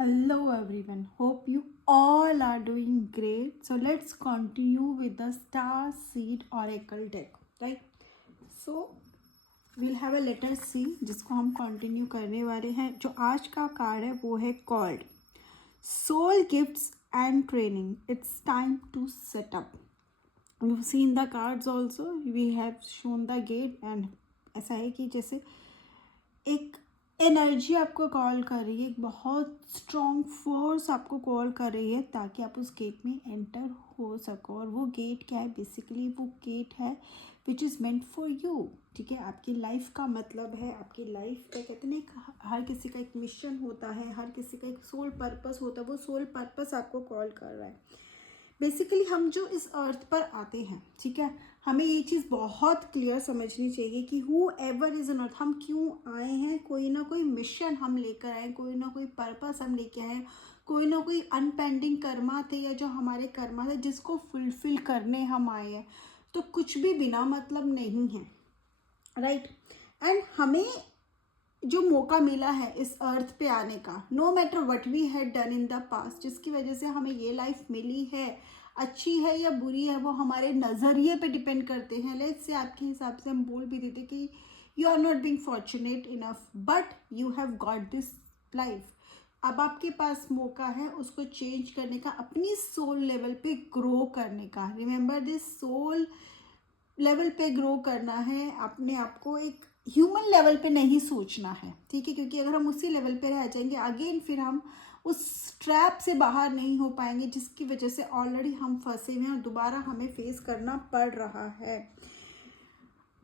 Hello everyone, hope you all are doing great. So let's continue with the Star Seed Oracle deck, right? So we'll have a letter C जिसको हम continue करने वाले हैं. जो आज का card है वो है called Soul Gifts and Training. It's time to set up. You've seen the cards also. We have shown the gate and ऐसा है कि जैसे एक एनर्जी आपको कॉल कर रही है, एक बहुत स्ट्रॉन्ग फोर्स आपको कॉल कर रही है ताकि आप उस गेट में एंटर हो सको. और वो गेट क्या है? बेसिकली वो गेट है which is meant for you. ठीक है, आपकी लाइफ का मतलब है, आपकी लाइफ का कहते हैं ना, हर किसी का एक मिशन होता है, हर किसी का एक सोल पर्पस होता है. वो सोल पर्पस आपको कॉल कर रहा है. बेसिकली हम जो इस अर्थ पर आते हैं, ठीक है, हमें ये चीज़ बहुत क्लियर समझनी चाहिए कि हु एवर इज़ एन अर्थ, हम क्यों आए हैं. कोई ना कोई मिशन हम लेकर आए, कोई ना कोई पर्पस हम लेके आए, कोई ना कोई अनपेंडिंग कर्मा थे या जो हमारे कर्मा थे जिसको फुलफिल करने हम आए हैं. तो कुछ भी बिना मतलब नहीं है, राइट. एंड हमें जो मौका मिला है इस अर्थ पे आने का, no matter what we had done in the past, जिसकी वजह से हमें ये लाइफ मिली है, अच्छी है या बुरी है, वो हमारे नज़रिए पे डिपेंड करते हैं. लेट्स से आपके हिसाब से हम बोल भी देते कि you are not being fortunate enough but you have got this life. अब आपके पास मौका है उसको चेंज करने का, अपनी सोल लेवल पे ग्रो करने का. रिमेंबर दिस, सोल लेवल पे ग्रो करना है. अपने आप को एक ह्यूमन लेवल पे नहीं सोचना है, ठीक है, क्योंकि अगर हम उसी लेवल पे रह जाएंगे अगेन फिर हम उस ट्रैप से बाहर नहीं हो पाएंगे जिसकी वजह से ऑलरेडी हम फंसे हुए हैं और दोबारा हमें फेस करना पड़ रहा है.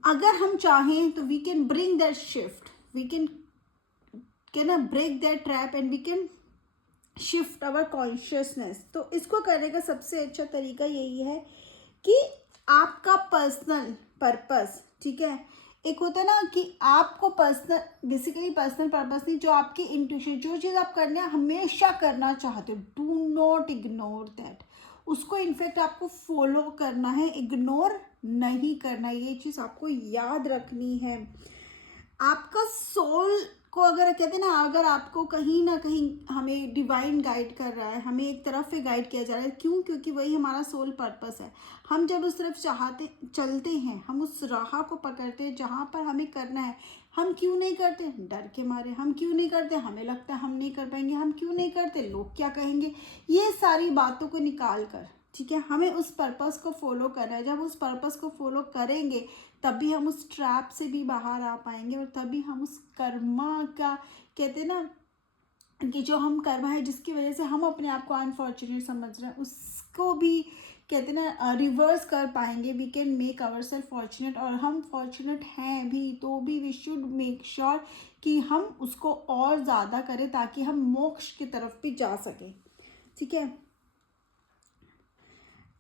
अगर हम चाहें तो we can bring that shift, we can break that trap and we can shift our consciousness. तो इसको करने का सबसे अच्छा तरीका यही है कि आपका पर्सनल पर्पस, ठीक है, एक होता है ना कि आपको पर्सनल, बेसिकली पर्सनल पर्पस नहीं, जो आपकी इंट्यूशन, जो चीज़ आप करने हमेशा करना चाहते हो, डू नॉट इग्नोर दैट. उसको इनफैक्ट आपको फॉलो करना है, इग्नोर नहीं करना. ये चीज़ आपको याद रखनी है. आपका सोल को अगर कहते हैं ना, अगर आपको कहीं ना कहीं हमें डिवाइन गाइड कर रहा है, हमें एक तरफ से गाइड किया जा रहा है, क्यों? क्योंकि वही हमारा सोल पर्पस है. हम जब उस तरफ चाहते चलते हैं, हम उस राह को पकड़ते हैं जहाँ पर हमें करना है. हम क्यों नहीं करते? डर के मारे. हम क्यों नहीं करते? हमें लगता है हम नहीं कर पाएंगे. हम क्यों नहीं करते? लोग क्या कहेंगे. ये सारी बातों को निकाल कर, ठीक है, हमें उस पर्पस को फॉलो करना है. जब उस पर्पस को फॉलो करेंगे तभी हम उस ट्रैप से भी बाहर आ पाएंगे और तभी हम उस कर्मा का, कहते हैं ना कि जो हम कर्मा है जिसकी वजह से हम अपने आप को अनफॉर्चुनेट समझ रहे हैं, उसको भी कहते हैं ना रिवर्स कर पाएंगे. We can make ourself fortunate. और हम फॉर्चुनेट हैं भी तो भी वी शुड मेक श्योर कि हम उसको और ज़्यादा करें ताकि हम मोक्ष की तरफ भी जा सकें. ठीक है,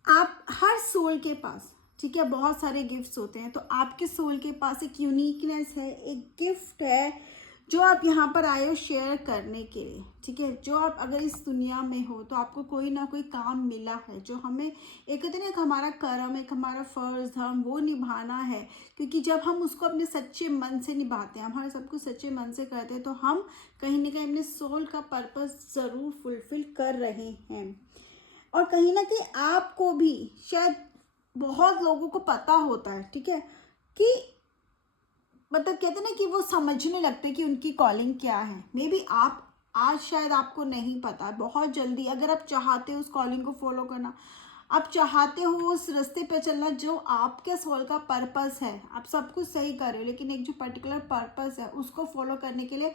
आप हर सोल के पास, ठीक है, बहुत सारे गिफ्ट्स होते हैं. तो आपके सोल के पास एक यूनिकनेस है, एक गिफ्ट है जो आप यहाँ पर आए हो शेयर करने के लिए. ठीक है, जो आप अगर इस दुनिया में हो तो आपको कोई ना कोई काम मिला है जो हमें, एक कहते हैं ना, एक हमारा कर्म, एक हमारा फर्ज, धर्म, वो निभाना है. क्योंकि जब हम उसको अपने सच्चे मन से निभाते हैं, हमारे सब कुछ सच्चे मन से करते हैं, तो हम कहीं ना कहीं अपने सोल का पर्पस ज़रूर फुलफिल कर रहे हैं. और कहीं ना कहीं आपको भी शायद बहुत लोगों को पता होता है, ठीक है, कि मतलब कहते हैं ना कि वो समझने लगते हैं कि उनकी कॉलिंग क्या है. मे बी आप आज शायद आपको नहीं पता. बहुत जल्दी अगर आप चाहते हो उस कॉलिंग को फॉलो करना, आप चाहते हो उस रास्ते पे चलना जो आपके सोल का पर्पस है, आप सब कुछ सही कर रहे हो, लेकिन एक जो पर्टिकुलर पर्पस है उसको फॉलो करने के लिए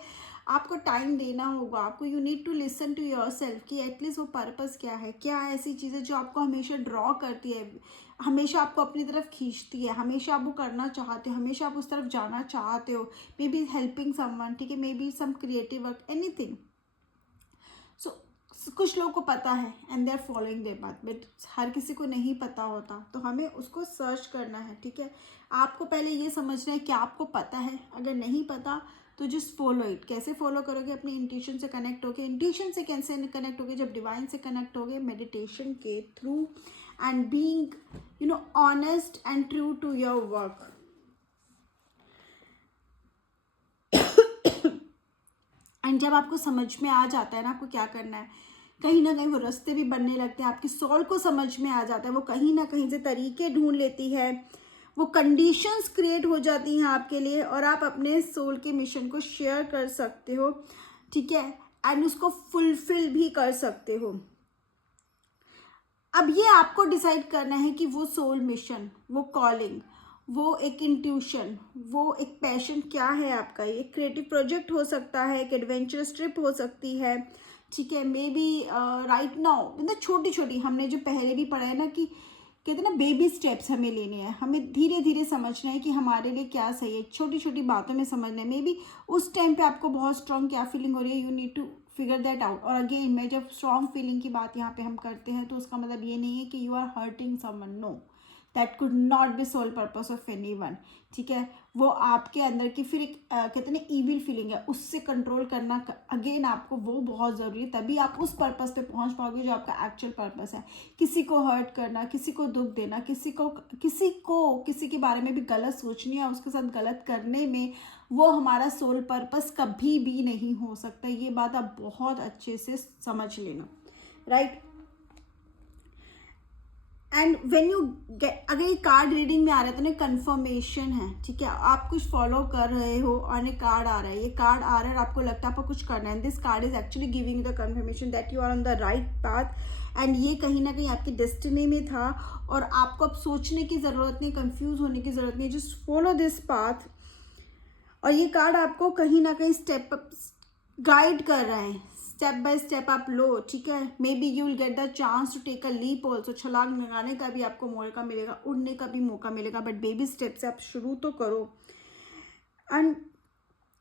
आपको टाइम देना होगा. आपको you need to listen to yourself कि एटलीस्ट वो पर्पस क्या है, क्या ऐसी चीज़ें जो आपको हमेशा ड्रॉ करती है, हमेशा आपको अपनी तरफ खींचती है, हमेशा आप वो करना चाहते हो, हमेशा आप उस तरफ जाना चाहते हो. मे बी हेल्पिंग समवन, ठीक है, मे be some creative work, anything. So कुछ लोगों को पता है and they are following their path, but हर किसी को नहीं पता होता. तो हमें उसको सर्च करना है. ठीक है, आपको पहले ये समझना है कि आपको पता है. अगर नहीं पता तो जस्ट फॉलो इट. कैसे फॉलो करोगे? अपने इंट्यूशन से कनेक्ट होगे. इंट्यूशन से कैसे कनेक्ट होगे? जब डिवाइन से कनेक्ट होगे मेडिटेशन के through and being honest and true to your work. And जब आपको समझ में आ जाता है ना आपको क्या करना है, कहीं ना कहीं वो रास्ते भी बनने लगते हैं, आपकी सोल को समझ में आ जाता है, वो कहीं ना कहीं से तरीके ढूंढ लेती है, वो कंडीशंस क्रिएट हो जाती हैं आपके लिए, और आप अपने सोल के मिशन को शेयर कर सकते हो, ठीक है, एंड उसको फुलफिल भी कर सकते हो। अब ये आपको डिसाइड करना है कि वो सोल मिशन, वो कॉलिंग, वो एक इंट्यूशन, वो एक पैशन क्या है आपका। एक क्रिएटिव प्रोजेक्ट हो सकता है, एक एडवेंचरस ट्रिप हो सकती है, ठीक है, मे बी राइट नाउ, मतलब छोटी छोटी, हमने जो पहले भी पढ़ा है ना कि कहते हैं ना बेबी स्टेप्स हमें लेने हैं, हमें धीरे धीरे समझना है कि हमारे लिए क्या सही है, छोटी छोटी बातों में समझना है। मे बी उस टाइम पे आपको बहुत स्ट्रांग क्या फीलिंग हो रही है, you need to figure that out. और अगेन मैं जब स्ट्रांग फीलिंग की बात यहाँ पे हम करते हैं तो उसका मतलब ये नहीं है कि you are hurting someone, no, that could not be soul purpose of anyone, ठीक है। वो आपके अंदर की फिर एक कहते हैं ना ईविल फीलिंग है, उससे कंट्रोल करना अगेन आपको वो बहुत ज़रूरी है, तभी आप उस पर्पस पे पहुंच पाओगे जो आपका एक्चुअल पर्पस है। किसी को हर्ट करना, किसी को दुख देना, किसी के बारे में भी गलत सोचनी या उसके साथ गलत करने में, वो हमारा सोल पर्पस कभी भी नहीं हो सकता। ये बात आप बहुत अच्छे से समझ लेना, right. And when you get, अगर ये कार्ड रीडिंग में आ रहा है तो ना कंफर्मेशन है, ठीक है, आप कुछ फॉलो कर रहे हो और एक कार्ड आ रहा है, ये कार्ड आ रहा है और आपको लगता है आपको कुछ करना है, this card is actually giving the confirmation that you are on the right path, and ये कहीं ना कहीं आपकी डेस्टिनी में था और आपको अब सोचने की ज़रूरत नहीं, कंफ्यूज होने की ज़रूरत नहीं, जस्ट फॉलो दिस पाथ। और ये कार्ड आपको कहीं ना कहीं स्टेप गाइड कर रहा है, स्टेप बाय स्टेप आप लो, ठीक है। May be you will get the chance to take a leap also, छलांग लगाने का भी आपको मौका मिलेगा, उड़ने का भी मौका मिलेगा, बट बेबी स्टेप से आप शुरू तो करो। एंड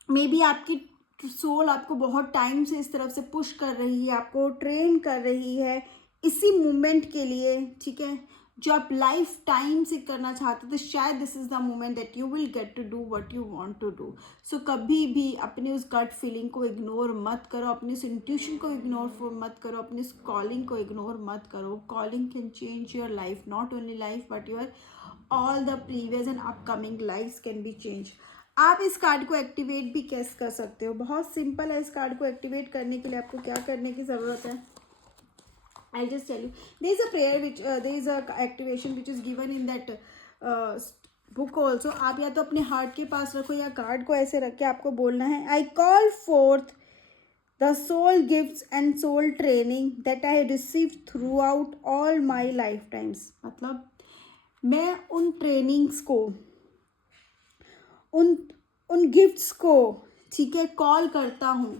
मे बी आपकी सोल आपको बहुत टाइम से इस तरफ से पुश कर रही है, आपको ट्रेन कर रही है इसी मोमेंट के लिए, ठीक है, जो आप लाइफ टाइम से करना चाहते थे, शायद this is the moment that you will get to do what you want to do. So कभी भी अपनी उस गट फीलिंग को इग्नोर मत करो, अपनी उस इंट्यूशन को इग्नोर मत करो, अपनी उस कॉलिंग को इग्नोर मत करो। Calling can change your life, not only life but your all the previous and upcoming life can be change. आप इस कार्ड को एक्टिवेट भी कैसे कर सकते हो, बहुत सिंपल है। इस कार्ड को एक्टिवेट करने के लिए आपको क्या करने की ज़रूरत है, I'll just tell you. There is a prayer which there is a activation which is given in that book also. आप या तो अपने हार्ट के पास रखो या कार्ड को ऐसे रख के आपको बोलना है, I call forth the soul gifts and soul training that I received throughout all my lifetimes. मतलब मैं उन ट्रेनिंग्स को, उन उन गिफ्ट्स को, ठीक है, कॉल करता हूँ,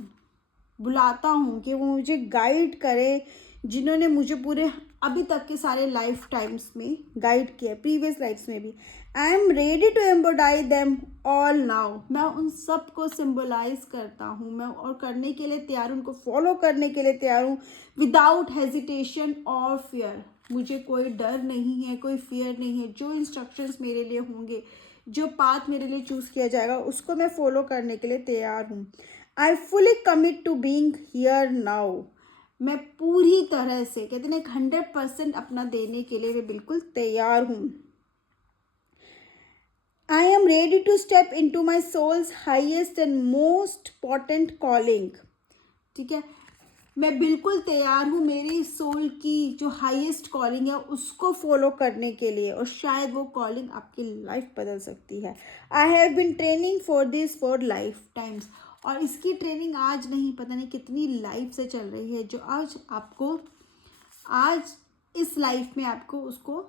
बुलाता हूँ कि वो मुझे गाइड करे, जिन्होंने मुझे पूरे अभी तक के सारे लाइफ टाइम्स में गाइड किया, प्रीवियस लाइफ्स में भी। I am ready to embody them all now. मैं उन सब को सिम्बलाइज करता हूँ, मैं और करने के लिए तैयार हूँ, उनको फॉलो करने के लिए तैयार हूँ, विदाउट हेजिटेशन और फियर। मुझे कोई डर नहीं है, कोई फियर नहीं है। जो इंस्ट्रक्शंस मेरे लिए होंगे, जो पाथ मेरे लिए चूज़ किया जाएगा, उसको मैं फॉलो करने के लिए तैयार हूँ। I fully commit to being here now. मैं पूरी तरह से, कहते हैं 100% अपना देने के लिए मैं बिल्कुल तैयार हूँ। I am ready to step into my soul's highest and most potent calling, ठीक है, मैं बिल्कुल तैयार हूँ मेरी सोल की जो हाईएस्ट कॉलिंग है उसको फॉलो करने के लिए, और शायद वो कॉलिंग आपकी लाइफ बदल सकती है। I have been training for this for life times, और इसकी ट्रेनिंग आज नहीं, पता नहीं कितनी लाइफ से चल रही है, जो आज आपको, आज इस लाइफ में आपको उसको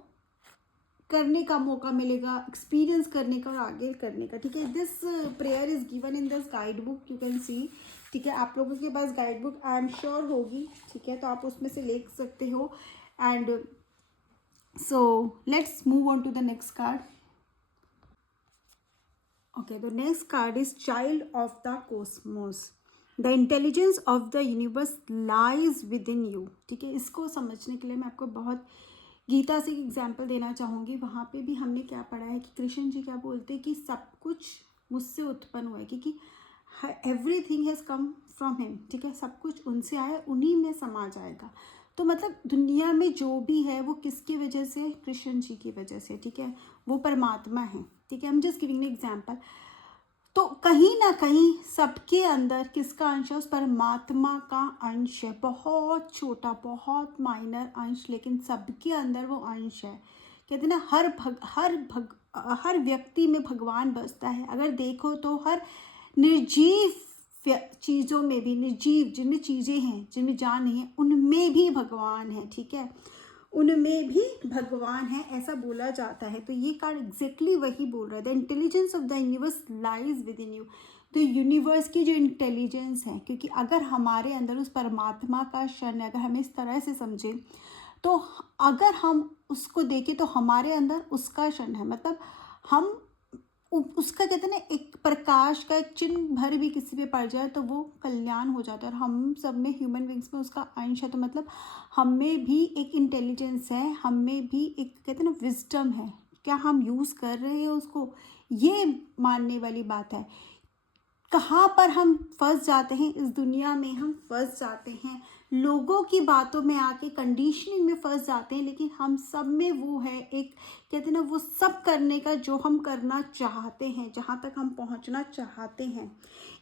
करने का मौका मिलेगा, एक्सपीरियंस करने का और आगे करने का, ठीक है। This prayer is given in this guide book, you can see, ठीक है। आप लोगों के पास guide book I am sure होगी, ठीक है, तो आप उसमें से ले सकते हो। And so let's move on to the next card. Okay, the next card is child of the cosmos, the intelligence of the universe lies within you, ठीक है। इसको समझने के लिए मैं आपको बहुत गीता से एक एग्जाम्पल देना चाहूँगी। वहाँ पे भी हमने क्या पढ़ा है कि कृष्ण जी क्या बोलते हैं कि सब कुछ मुझसे उत्पन्न हुआ है, क्योंकि everything has come from him, ठीक है, सब कुछ उनसे आया, उन्हीं में समा जाएगा। तो मतलब दुनिया में जो भी है वो किसकी वजह से, कृष्ण जी की वजह से, ठीक है, वो परमात्मा है, ठीक है। हम जस्ट गिविंग एन एग्जाम्पल। तो कहीं ना कहीं सबके अंदर किसका अंश है? उस परमात्मा का अंश है, बहुत छोटा, बहुत माइनर अंश, लेकिन सबके अंदर वो अंश है। कहते हैं ना, हर व्यक्ति में भगवान बसता है। अगर देखो तो हर निर्जीव चीज़ों में भी, निर्जीव जिनमें चीज़ें हैं, जिनमें जान नहीं है, उनमें भी भगवान है। ठीक है, उनमें भी भगवान है, ऐसा बोला जाता है। तो ये कार्ड एग्जैक्टली वही बोल रहा है। The intelligence of the universe lies within you. तो यूनिवर्स की जो इंटेलिजेंस है, क्योंकि अगर हमारे अंदर उस परमात्मा का क्षण है, अगर हमें इस तरह से समझें, तो अगर हम उसको देखें तो हमारे अंदर उसका क्षण है। मतलब हम उसका, कहते हैं ना, एक प्रकाश का एक चिन्ह भर भी किसी पे पड़ जाए तो वो कल्याण हो जाता है। और हम सब में, ह्यूमन बींग्स में उसका अंश है। तो मतलब हम में भी एक इंटेलिजेंस है, हम में भी एक, कहते हैं ना, विजडम है। क्या हम यूज़ कर रहे हैं उसको, ये मानने वाली बात है। कहाँ पर हम फंस जाते हैं इस दुनिया में? हम फंस जाते हैं लोगों की बातों में आके, कंडीशनिंग में फंस जाते हैं। लेकिन हम सब में वो है एक, कहते हैं ना, वो सब करने का जो हम करना चाहते हैं, जहाँ तक हम पहुँचना चाहते हैं।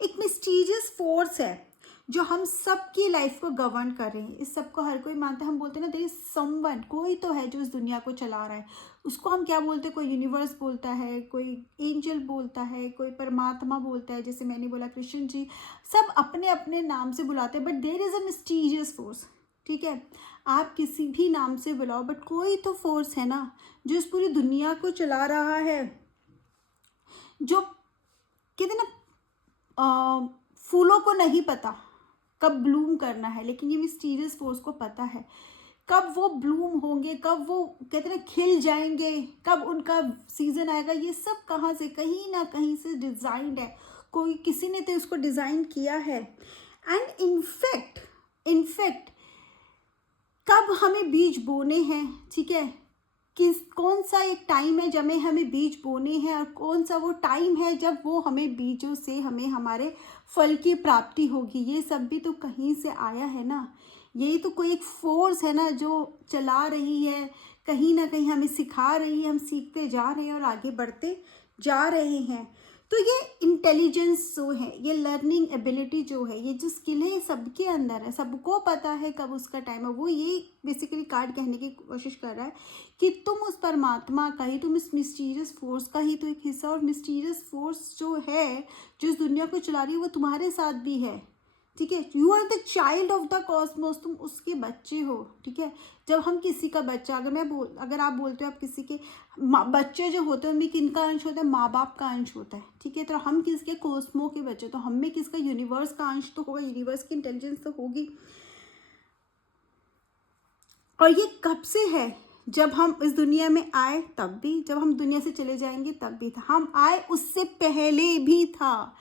एक मिस्टीरियस फोर्स है जो हम सबकी लाइफ को गवर्न कर रहे हैं। इस सब को हर कोई मानता है। हम बोलते हैं ना, देयर इज समवन, कोई तो है जो इस दुनिया को चला रहा है। उसको हम क्या बोलते हैं? कोई यूनिवर्स बोलता है, कोई एंजल बोलता है, कोई परमात्मा बोलता है, जैसे मैंने बोला कृष्ण जी। सब अपने अपने नाम से बुलाते हैं, but there is a mysterious force. ठीक है, आप किसी भी नाम से बुलाओ, बट कोई तो फोर्स है ना जो इस पूरी दुनिया को चला रहा है। जो, कहते हैं ना, फूलों को नहीं पता कब ब्लूम करना है, लेकिन ये मिस्टीरियस फोर्स को पता है कब वो ब्लूम होंगे, कब वो, कहते हैं, खिल जाएंगे, कब उनका सीजन आएगा। ये सब कहाँ से? कहीं ना कहीं से डिजाइंड है। कोई, किसी ने तो इसको डिजाइन किया है। एंड इनफैक्ट कब हमें बीज बोने हैं, ठीक है, कौन सा एक टाइम है जब हमें बीज बोने हैं, और कौन सा वो टाइम है जब वो हमें बीजों से हमें हमारे फल की प्राप्ति होगी, ये सब भी तो कहीं से आया है ना। यही तो कोई एक फोर्स है ना जो चला रही है, कहीं ना कहीं हमें सिखा रही है। हम सीखते जा रहे हैं और आगे बढ़ते जा रहे हैं। तो ये इंटेलिजेंस जो है, ये लर्निंग एबिलिटी जो है, ये जो स्किल है, ये सबके अंदर है। सबको पता है कब उसका टाइम है। वो ये बेसिकली कार्ड कहने की कोशिश कर रहा है कि तुम उस परमात्मा का ही, तुम इस मिस्टीरियस फोर्स का ही तो एक हिस्सा। और मिस्टीरियस फोर्स जो है, जो इस दुनिया को चला रही है, वो तुम्हारे साथ भी है। ठीक है, you are the child of the cosmos, तुम उसके बच्चे हो। ठीक है, जब हम किसी का बच्चा, अगर आप बोलते हो आप किसी के बच्चे जो होते हैं, उनमें किनका अंश होता है? माँ बाप का अंश होता है। ठीक है, तो हम किसके? कॉस्मो के बच्चे। तो हम में किसका? यूनिवर्स का अंश तो होगा, यूनिवर्स की इंटेलिजेंस तो होगी। और ये कब से है? जब हम इस दुनिया में आए तब भी, जब हम दुनिया से चले जाएंगे तब भी था। हम आए उससे पहले भी था।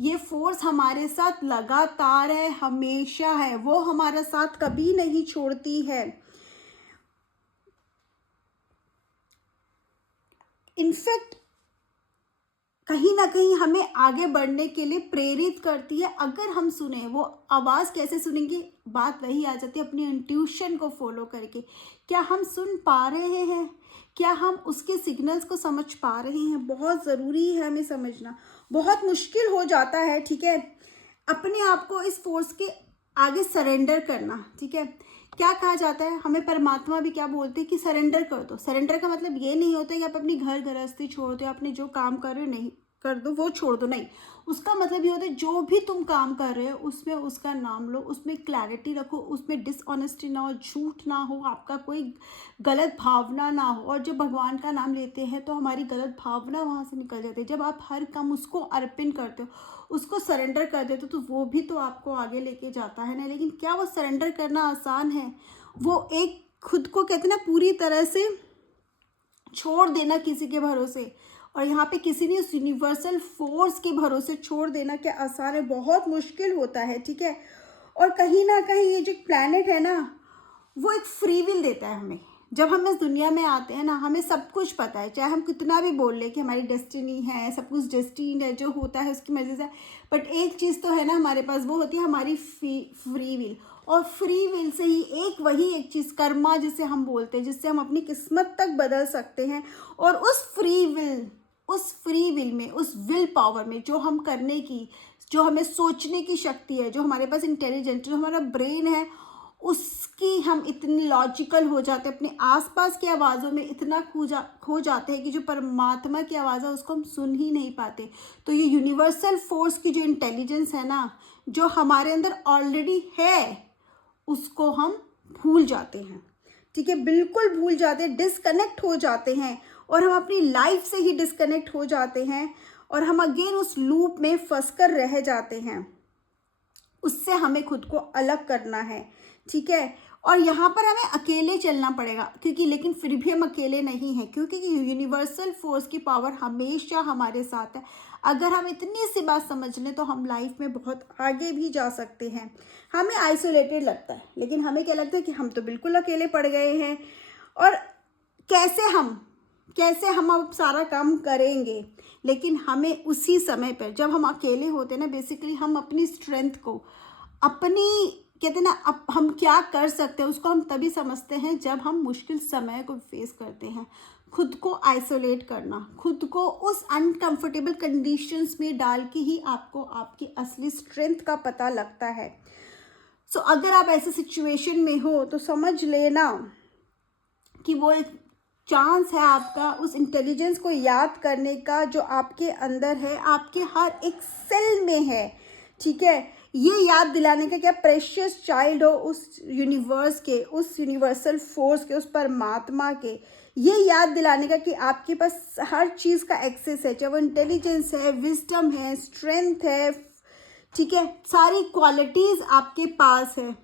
ये फोर्स हमारे साथ लगातार है, हमेशा है। वो हमारा साथ कभी नहीं छोड़ती है। इनफैक्ट कहीं ना कहीं हमें आगे बढ़ने के लिए प्रेरित करती है, अगर हम सुने। वो आवाज़ कैसे सुनेंगे? बात वही आ जाती है, अपनी इंट्यूशन को फॉलो करके। क्या हम सुन पा रहे हैं? क्या हम उसके सिग्नल्स को समझ पा रहे हैं? बहुत ज़रूरी है हमें समझना। बहुत मुश्किल हो जाता है, ठीक है, अपने आप को इस फोर्स के आगे सरेंडर करना। ठीक है, क्या कहा जाता है? हमें परमात्मा भी क्या बोलते हैं कि सरेंडर कर दो। सरेंडर का मतलब ये नहीं होता कि आप अपनी घर गृहस्थी छोड़ दो, अपने जो काम कर रहे हो नहीं कर दो वो छोड़ दो, नहीं। उसका मतलब ये होता है जो भी तुम काम कर रहे हो उसमें उसका नाम लो, उसमें क्लैरिटी रखो, उसमें डिसऑनेस्टी ना हो, झूठ ना हो, आपका कोई गलत भावना ना हो। और जब भगवान का नाम लेते हैं तो हमारी गलत भावना वहाँ से निकल जाती है। जब आप हर काम उसको अर्पण करते हो, उसको सरेंडर कर देते हो, तो वो भी तो आपको आगे लेके जाता है ना। लेकिन क्या वो सरेंडर करना आसान है? वो एक खुद को, कहते हैं ना, पूरी तरह से छोड़ देना किसी के भरोसे, और यहाँ पे किसी ने उस यूनिवर्सल फोर्स के भरोसे छोड़ देना क्या आसान है? बहुत मुश्किल होता है। ठीक है, और कहीं ना कहीं ये जो प्लैनेट है ना, वो एक फ्री विल देता है हमें। जब हम इस दुनिया में आते हैं ना, हमें सब कुछ पता है, चाहे हम कितना भी बोल लें कि हमारी डेस्टिनी है, सब कुछ डेस्टिनी है, जो होता है उसकी मर्जी से। बट एक चीज़ तो है ना हमारे पास, वो होती है हमारी फ्री विल। और फ्री विल से ही वही एक चीज़, कर्मा जिसे हम बोलते हैं, जिससे हम अपनी किस्मत तक बदल सकते हैं। और उस फ्री विल उस फ्री विल में, उस विल पावर में, जो हम करने की, जो हमें सोचने की शक्ति है, जो हमारे पास इंटेलिजेंट, जो हमारा ब्रेन है, उसकी हम इतने लॉजिकल हो जाते हैं, अपने आसपास की आवाज़ों में इतना खो जाते हैं कि जो परमात्मा की आवाज़ है उसको हम सुन ही नहीं पाते। तो ये यूनिवर्सल फोर्स की जो इंटेलिजेंस है ना, जो हमारे अंदर ऑलरेडी है, उसको हम भूल जाते हैं। ठीक है, बिल्कुल भूल जाते हैं, डिस्कनेक्ट हो जाते हैं, और हम अपनी लाइफ से ही डिस्कनेक्ट हो जाते हैं, और हम अगेन उस लूप में फंस कर रह जाते हैं। उससे हमें खुद को अलग करना है। ठीक है, और यहाँ पर हमें अकेले चलना पड़ेगा, क्योंकि लेकिन फिर भी हम अकेले नहीं हैं, क्योंकि यूनिवर्सल फोर्स की पावर हमेशा हमारे साथ है। अगर हम इतनी सी बात समझ लें तो हम लाइफ में बहुत आगे भी जा सकते हैं। हमें आइसोलेटेड लगता है, लेकिन हमें क्या लगता है कि हम तो बिल्कुल अकेले पड़ गए हैं, और कैसे हम अब सारा काम करेंगे। लेकिन हमें उसी समय पर, जब हम अकेले होते हैं ना, बेसिकली हम अपनी स्ट्रेंथ को, अपनी, कहते हैं ना, अब हम क्या कर सकते हैं उसको हम तभी समझते हैं जब हम मुश्किल समय को फेस करते हैं। खुद को आइसोलेट करना, खुद को उस अनकंफर्टेबल कंडीशंस में डाल के ही आपको आपकी असली स्ट्रेंथ का पता लगता है। सो अगर आप ऐसे सिचुएशन में हो तो समझ लेना कि वो एक चांस है आपका उस इंटेलिजेंस को याद करने का, जो आपके अंदर है, आपके हर एक सेल में है। ठीक है, ये याद दिलाने का कि आप प्रेशियस चाइल्ड हो उस यूनिवर्स के, उस यूनिवर्सल फोर्स के, उस परमात्मा के। ये याद दिलाने का कि आपके पास हर चीज़ का एक्सेस है, चाहे वो इंटेलिजेंस है, विजडम है, स्ट्रेंथ है। ठीक है, सारी क्वालिटीज़ आपके पास है।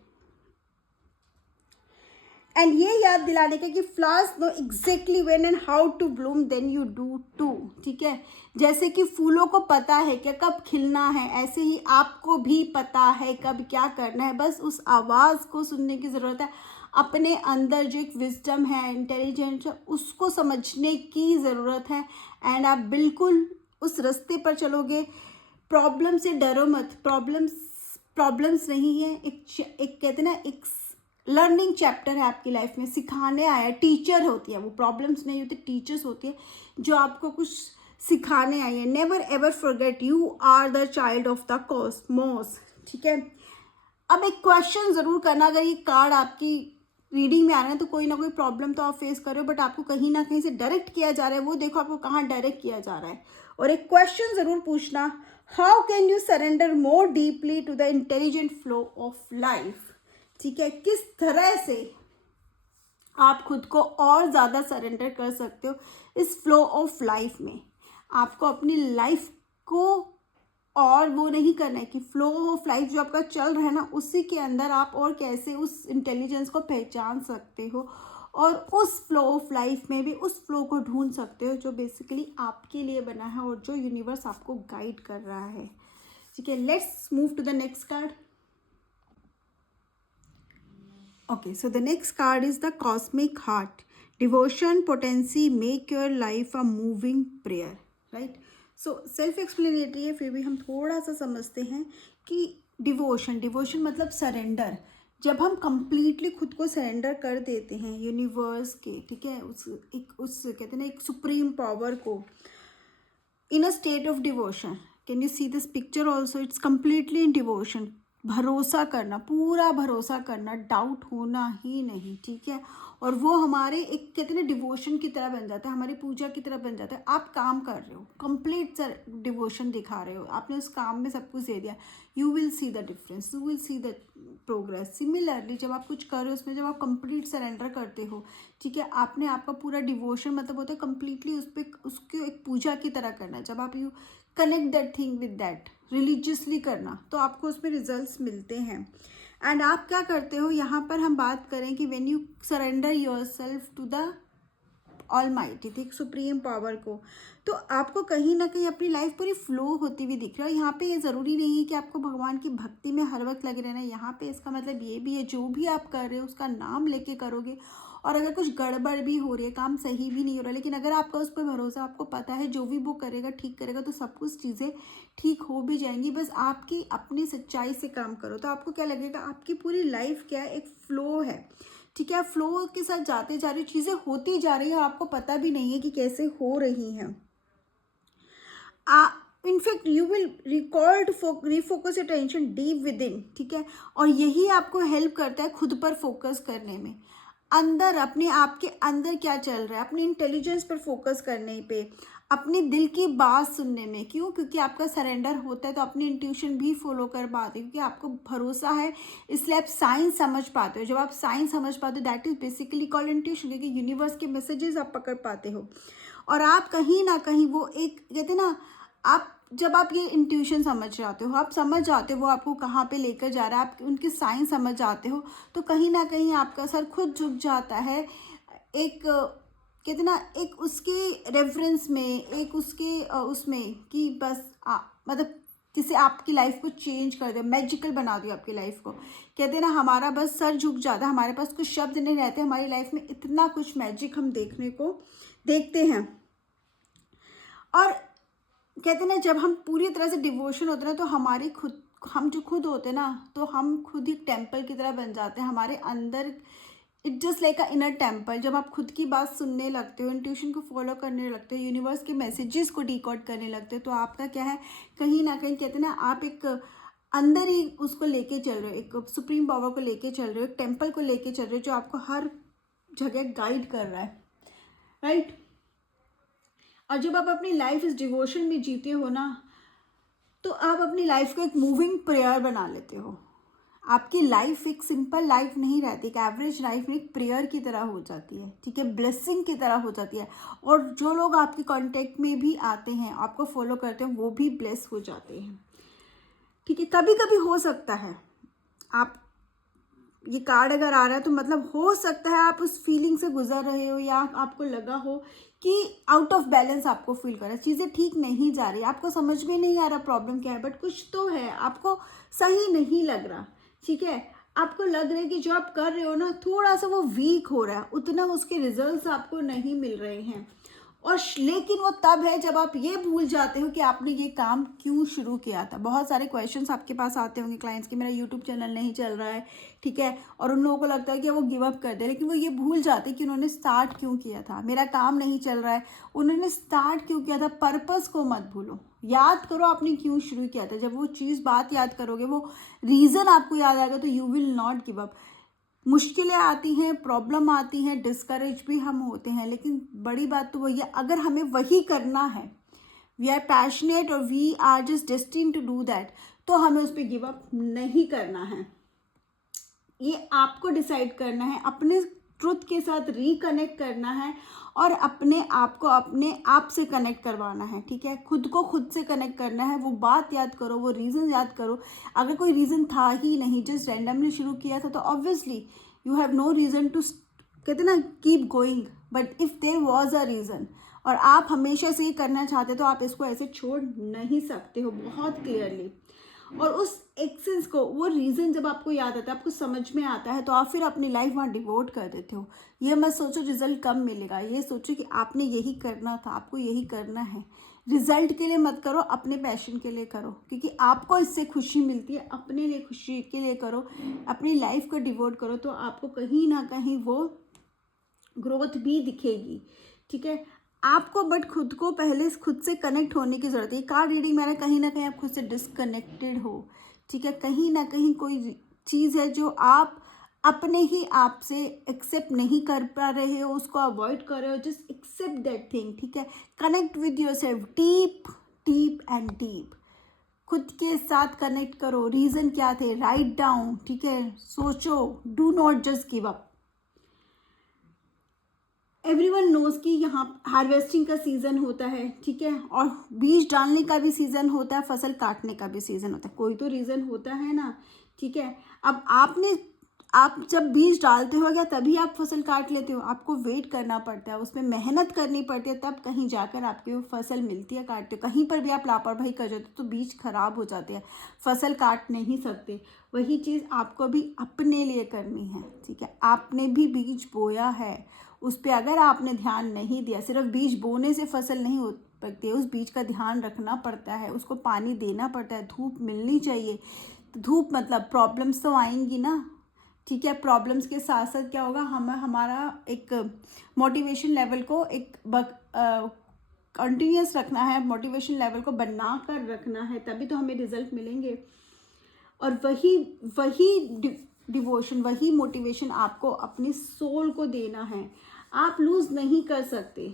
एंड ये याद दिलाने का कि flowers know exactly when and how to bloom then you do too. ठीक है, जैसे कि फूलों को पता है कि कब खिलना है, ऐसे ही आपको भी पता है कब क्या करना है। बस उस आवाज़ को सुनने की ज़रूरत है। अपने अंदर जो एक विजडम है, इंटेलिजेंस है, उसको समझने की ज़रूरत है। एंड आप बिल्कुल उस रास्ते पर चलोगे। प्रॉब्लम से डरो मत। प्रॉब्लम्स नहीं है, एक कहते ना, एक लर्निंग चैप्टर है आपकी लाइफ में, सिखाने आया, टीचर होती है वो। प्रॉब्लम्स नहीं होती, टीचर्स होती है जो आपको कुछ सिखाने आई है। Never ever forget you are the child of the cosmos. ठीक है, अब एक क्वेश्चन ज़रूर करना, अगर ये कार्ड आपकी रीडिंग में आ रहा है तो कोई ना कोई प्रॉब्लम तो आप फेस कर रहे हो, बट आपको कहीं ना कहीं से डायरेक्ट किया जा रहा है। वो देखो आपको कहाँ डायरेक्ट किया जा रहा है। और एक क्वेश्चन ज़रूर पूछना, how can you surrender more deeply to the intelligent flow of life. ठीक है, किस तरह से आप खुद को और ज़्यादा सरेंडर कर सकते हो इस फ्लो ऑफ लाइफ में। आपको अपनी लाइफ को और वो नहीं करना है कि फ्लो ऑफ लाइफ जो आपका चल रहा है ना, उसी के अंदर आप और कैसे उस इंटेलिजेंस को पहचान सकते हो, और उस फ्लो ऑफ लाइफ में भी उस फ्लो को ढूंढ सकते हो जो बेसिकली आपके लिए बना है और जो यूनिवर्स आपको गाइड कर रहा है। ठीक है, let's move to the next card. Okay, so the next card is the Cosmic Heart. Devotion, potency, make your life a moving prayer. Right? So self explanatory है, फिर भी हम थोड़ा सा समझते हैं कि डिवोशन मतलब सरेंडर। जब हम कंप्लीटली खुद को सरेंडर कर देते हैं यूनिवर्स के, ठीक है, उस कहते हैं ना, एक सुप्रीम पावर को, in a state of devotion. Can you see this picture also? It's completely in devotion. भरोसा करना, पूरा भरोसा करना, डाउट होना ही नहीं। ठीक है, और वो हमारे एक कहते हैं ना डिवोशन की तरह बन जाता है, हमारी पूजा की तरह बन जाता है। आप काम कर रहे हो, कंप्लीट डिवोशन दिखा रहे हो, आपने उस काम में सब कुछ दे दिया, you will see the difference, you will see the progress. Similarly जब आप कुछ कर रहे हो उसमें, जब आप कंप्लीट सरेंडर करते हो, ठीक है, आपने आपका पूरा डिवोशन मतलब होता है कंप्लीटली उस पर, उसको एक पूजा की तरह करना। जब आप you connect that thing with that, religiously करना, तो आपको उसमें रिजल्ट्स मिलते हैं। एंड आप क्या करते हो, यहाँ पर हम बात करें कि when you surrender yourself to the almighty, ठीक, सुप्रीम पावर को, तो आपको कहीं ना कहीं अपनी लाइफ पूरी फ्लो होती हुई दिख रही है। और यहाँ पे ये ज़रूरी नहीं है कि आपको भगवान की भक्ति में हर वक्त लगे रहना है। यहाँ पे इसका मतलब ये भी है, जो भी आप कर रहे हो उसका नाम लेके करोगे, और अगर कुछ गड़बड़ भी हो रही है, काम सही भी नहीं हो रहा, लेकिन अगर आपका उस पर भरोसा, आपको पता है जो भी वो करेगा ठीक करेगा, तो सब कुछ चीज़ें ठीक हो भी जाएंगी। बस आपकी अपनी सच्चाई से काम करो, तो आपको क्या लगेगा, आपकी पूरी लाइफ क्या है, एक फ्लो है। ठीक है, फ्लो के साथ जाते जा रही, चीज़ें होती जा रही है, आपको पता भी नहीं है कि कैसे हो रही हैं। In fact you will recall to refocus your tension deep within, ठीक है। और यही आपको हेल्प करता है खुद पर फोकस करने में, अंदर अपने आप के अंदर क्या चल रहा है, अपनी इंटेलिजेंस पर फोकस करने पे, अपने दिल की बात सुनने में। क्यों? क्योंकि आपका सरेंडर होता है तो अपनी इंट्यूशन भी फॉलो कर पाते हो, क्योंकि आपको भरोसा है, इसलिए आप साइंस समझ पाते हो। जब आप साइंस समझ पाते हो that is basically called intuition, क्योंकि यूनिवर्स के मैसेजेस आप पकड़ पाते हो। और आप कहीं ना कहीं वो एक कहते हैं ना, आप जब आप ये इंट्यूशन समझ जाते हो, आप समझ जाते हो वो आपको कहाँ पे लेकर जा रहा है, आप उनकी साइंस समझ जाते हो, तो कहीं ना कहीं आपका सर खुद झुक जाता है। एक कहते ना, एक उसके रेफरेंस में, एक उसके उसमें कि बस मतलब जिसे आपकी लाइफ को चेंज कर दो, मैजिकल बना दो आपकी लाइफ को। कहते हैं ना, हमारा बस सर झुक जाता है, हमारे पास कुछ शब्द नहीं रहते, हमारी लाइफ में इतना कुछ मैजिक हम देखने को देखते हैं। और कहते हैं ना, जब हम पूरी तरह से डिवोशन होते हैं ना, तो हमारी खुद, हम जो खुद होते हैं ना, तो हम खुद ही टेम्पल की तरह बन जाते हैं हमारे अंदर। It just like a inner temple. जब आप खुद की बात सुनने लगते हो, इंट्यूशन को फॉलो करने लगते हो, यूनिवर्स के मैसेजेस को डिकोड करने लगते हो, तो आपका क्या है, कहीं ना कहीं कहते हैं ना, आप एक अंदर ही उसको लेके चल रहे हो, एक सुप्रीम पावर को लेके चल रहे हो, एक टेम्पल को लेके चल रहे हो जो आपको हर जगह गाइड कर रहा है, राइट। और जब आप अपनी लाइफ इस डिवोशन में जीते हो ना, तो आप अपनी लाइफ को एक मूविंग प्रेयर बना लेते हो। आपकी लाइफ एक सिंपल लाइफ नहीं रहती, एक एवरेज लाइफ में एक प्रेयर की तरह हो जाती है, ठीक है, ब्लेसिंग की तरह हो जाती है। और जो लोग आपके कांटेक्ट में भी आते हैं, आपको फॉलो करते हैं, वो भी ब्लेस हो जाते हैं, ठीक है। कभी कभी हो सकता है आप, ये कार्ड अगर आ रहा है तो मतलब हो सकता है आप उस फीलिंग से गुजर रहे हो, या आपको लगा हो कि आउट ऑफ बैलेंस आपको फील कर रहा है, चीज़ें ठीक नहीं जा रही, आपको समझ में नहीं आ रहा प्रॉब्लम क्या है, बट कुछ तो है, आपको सही नहीं लग रहा, ठीक है। आपको लग रहा है कि जो आप कर रहे हो ना, थोड़ा सा वो वीक हो रहा है, उतना उसके रिजल्ट्स आपको नहीं मिल रहे हैं। और लेकिन वो तब है जब आप ये भूल जाते हो कि आपने ये काम क्यों शुरू किया था। बहुत सारे क्वेश्चंस आपके पास आते होंगे क्लाइंट्स के, मेरा यूट्यूब चैनल नहीं चल रहा है, ठीक है, और उन लोगों को लगता है कि वो गिव अप कर दे, लेकिन वो ये भूल जाते कि उन्होंने स्टार्ट क्यों किया था। मेरा काम नहीं चल रहा है, उन्होंने स्टार्ट क्यों किया था। पर्पस को मत भूलो, याद करो आपने क्यों शुरू किया था। जब वो चीज़ बात याद करोगे, वो रीज़न आपको याद आएगा, तो you will not give up. मुश्किलें आती हैं, प्रॉब्लम आती हैं, डिस्करेज भी हम होते हैं, लेकिन बड़ी बात तो वही है, अगर हमें वही करना है, वी आर पैशनेट और we are just destined to do that, तो हमें उस पर गिव अप नहीं करना है। ये आपको डिसाइड करना है, अपने ट्रुथ के साथ रिकनेक्ट करना है, और अपने आप को अपने आप से कनेक्ट करवाना है, ठीक है। खुद को खुद से कनेक्ट करना है, वो बात याद करो, वो रीज़न याद करो। अगर कोई रीज़न था ही नहीं, जस्ट रैंडमली शुरू किया था, तो obviously you have no reason to, कहते ना, keep going. But if there was a reason, और आप हमेशा से ये करना चाहते, तो आप इसको ऐसे छोड़ नहीं सकते हो, बहुत क्लियरली। और उस एक्सेंस को, वो रीज़न जब आपको याद आता है, आपको समझ में आता है, तो आप फिर अपनी लाइफ वहाँ डिवोट कर देते हो। ये मत सोचो रिजल्ट कब मिलेगा, ये सोचो कि आपने यही करना था, आपको यही करना है। रिजल्ट के लिए मत करो, अपने पैशन के लिए करो, क्योंकि आपको इससे खुशी मिलती है। अपने लिए खुशी के लिए करो, अपनी लाइफ को डिवोट करो, तो आपको कहीं ना कहीं वो ग्रोथ भी दिखेगी, ठीक है। आपको बट खुद को पहले खुद से कनेक्ट होने की ज़रूरत है। कार्ड रीडिंग मैंने कहीं ना कहीं आप खुद से डिसकनेक्टेड हो, ठीक है, कहीं ना कहीं कोई चीज़ है जो आप अपने ही आप से एक्सेप्ट नहीं कर पा रहे हो, उसको अवॉइड कर रहे हो। जस्ट एक्सेप्ट दैट थिंग, ठीक है। Connect with your self deep deep and deep, खुद के साथ कनेक्ट करो। रीज़न क्या थे, राइट डाउन, ठीक है, सोचो, do not just give up. Everyone knows कि यहाँ हार्वेस्टिंग का सीज़न होता है, ठीक है, और बीज डालने का भी सीज़न होता है, फसल काटने का भी सीज़न होता है, कोई तो रीज़न होता है ना, ठीक है। अब आप जब बीज डालते हो क्या, तभी आप फसल काट लेते हो? आपको वेट करना पड़ता है, उसमें मेहनत करनी पड़ती है, तब कहीं जाकर आपकी वो फसल मिलती है, काटते हो। कहीं पर भी आप लापरवाही कर जाते हो तो बीज खराब हो जाते हैं, फसल काट नहीं सकते। वही चीज़ आपको भी अपने लिए करनी है, ठीक है। आपने भी बीज बोया है, उस पर अगर आपने ध्यान नहीं दिया, सिर्फ बीज बोने से फसल नहीं हो सकती है, उस बीज का ध्यान रखना पड़ता है, उसको पानी देना पड़ता है, धूप मिलनी चाहिए। तो धूप मतलब प्रॉब्लम्स तो आएंगी ना, ठीक है। प्रॉब्लम्स के साथ साथ क्या होगा, हमारा एक मोटिवेशन लेवल को एक कंटिन्यूस रखना है, मोटिवेशन लेवल को बना कर रखना है, तभी तो हमें रिजल्ट मिलेंगे। और वही डिवोशन, वही मोटिवेशन आपको अपनी सोल को देना है। आप लूज़ नहीं कर सकते,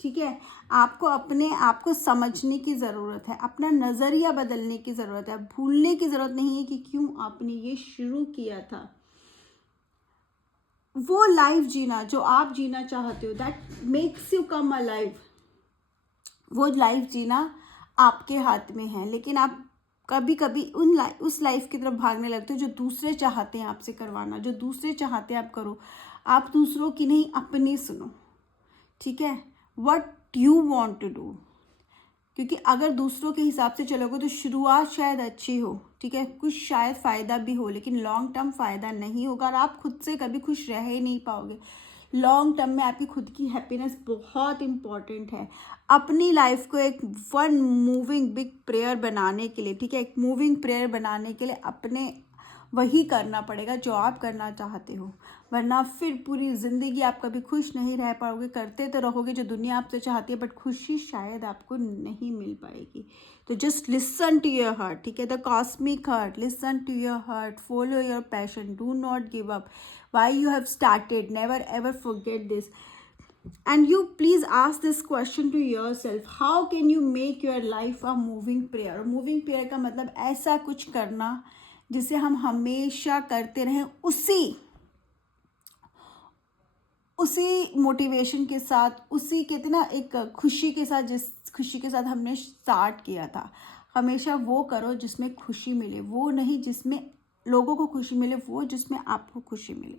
ठीक है। आपको अपने आप को समझने की ज़रूरत है, अपना नज़रिया बदलने की ज़रूरत है। भूलने की ज़रूरत नहीं है कि क्यों आपने ये शुरू किया था। वो लाइफ जीना जो आप जीना चाहते हो, that makes you come alive, वो लाइफ जीना आपके हाथ में है। लेकिन आप कभी कभी उस लाइफ की तरफ भागने लगते हो जो दूसरे चाहते हैं आपसे करवाना, जो दूसरे चाहते हैं आप करो। आप दूसरों की नहीं, अपनी सुनो, ठीक है। What you want to do, क्योंकि अगर दूसरों के हिसाब से चलोगे तो शुरुआत शायद अच्छी हो, ठीक है, कुछ शायद फ़ायदा भी हो, लेकिन लॉन्ग टर्म फ़ायदा नहीं होगा और आप खुद से कभी खुश रह ही नहीं पाओगे। लॉन्ग टर्म में आपकी खुद की हैप्पीनेस बहुत इम्पॉर्टेंट है। अपनी लाइफ को एक वन मूविंग बिग प्रेयर बनाने के लिए, ठीक है, एक मूविंग प्रेयर बनाने के लिए अपने वही करना पड़ेगा जो आप करना चाहते हो, वरना फिर पूरी ज़िंदगी आप कभी खुश नहीं रह पाओगे। करते तो रहोगे जो दुनिया आपसे चाहती है, बट खुशी शायद आपको नहीं मिल पाएगी। तो just listen to your heart, ठीक है, the cosmic heart, listen to your heart, follow your passion, do not give up, why you have started, never ever forget this. And you please ask this question to yourself, how can you make your life a moving prayer? moving prayer का मतलब ऐसा कुछ करना जिसे हम हमेशा करते रहें, उसी मोटिवेशन के साथ, उसी कहते ना एक खुशी के साथ, जिस खुशी के साथ हमने स्टार्ट किया था। हमेशा वो करो जिसमें खुशी मिले, वो नहीं जिसमें लोगों को खुशी मिले, वो जिसमें आपको खुशी मिले।